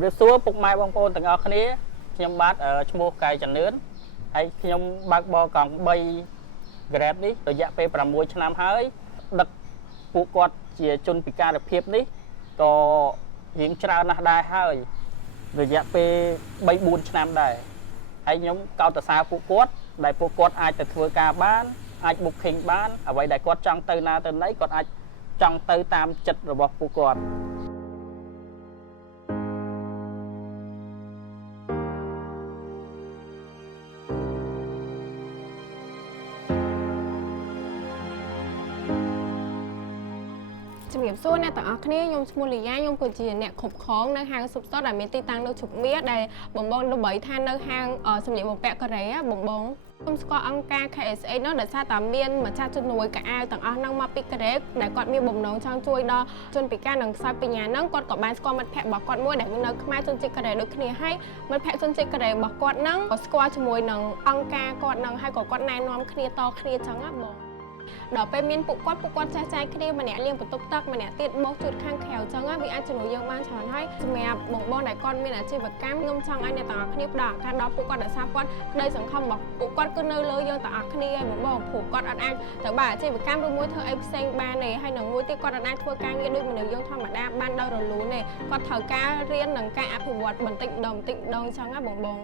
ជំរាបសួរពុកម៉ែបងប្អូនទាំងអស់គ្នាខ្ញុំបាទឈ្មោះកែចនឿនហើយខ្ញុំបើកបរកង់3 Grab នេះរយៈពេល6 ឆ្នាំហើយដឹកពួកគាត់ជាជនពិការភាពនេះក៏រៀងច្រើនណាស់ដែរហើយរយៈពេល3-4 ឆ្នាំដែរហើយខ្ញុំកោតសរសើរពួកគាត់ដែលពួកគាត់អាចទៅធ្វើការបានអាច booking បានអ្វីដែលគាត់ចង់ទៅណាទៅណីគាត់អាចចង់ទៅតាមចិត្តរបស់ពួកគាត់ជំរាបសួរអ្នកទាំងអស់គ្នាខ្ញុំឈ្មោះលីយ៉ាខ្ញុំគឺជាអ្នកគ្រប់គ្រងនៅហាងស៊ុបសុតដែលមានទីតាំងនៅជុកមាសដែលបងដើម្បីថានៅហាងសម្លៀកបំពាក់កូរ៉េបងខ្ញុំស្គាល់អង្គការ KSA នោះដោយសារតែមានម្ចាស់ជំនួយកៅអៅទាំងអស់ហ្នឹងមកពីកូរ៉េដែលគាត់មានបំណងចង់ជួយដល់ជនពិការនិងខ្សោយបញ្ញាហ្នឹងគាត់ក៏បានស្គាល់មិត្តភ័ក្តិរបស់គាត់មួយដែលនៅខ្មែរជនជាតិកូរ៉េដូចគ្នាហើយមិត្តភ័ក្តិជនជាតិកូរ៉េរបស់គាត់ហ្នឹងក៏ស្គាល់ជាមួយនឹងអង្គការគាត់ហ្នឹងហើយក៏គាត់ណែនាំគ្នាតគ្នាចឹងណាបងដល់ពេលមានពួកគាត់ចេះចែកគ្នាម្នាក់លាងបន្ទប់ទឹកម្នាក់ទៀតបោកជូតខាងក្រៅចឹងវាអាចជំនួយយើងបានច្រើនហើយសម្រាប់បងដែលគាត់មានអាជីវកម្មខ្ញុំចង់ឲ្យអ្នកទាំងអស់គ្នាផ្ដល់ឱកាសដល់ពួកគាត់ដោយសារគាត់ក្តីសង្ឃឹមរបស់ពួកគាត់គឺនៅលើយើងទាំងអស់គ្នាហើយបងព្រោះគាត់អត់អាចទៅបើអាជីវកម្មឬមួយធ្វើអីផ្សេងបានទេហើយនឹងមួយទៀតគាត់អត់អាចធ្វើការងារដូចមនុស្សយើងធម្មតាបានដោយរលូនទេគាត់ត្រូវការរៀននិងការអភិវឌ្ឍបន្តិចម្ដងចឹងណាបង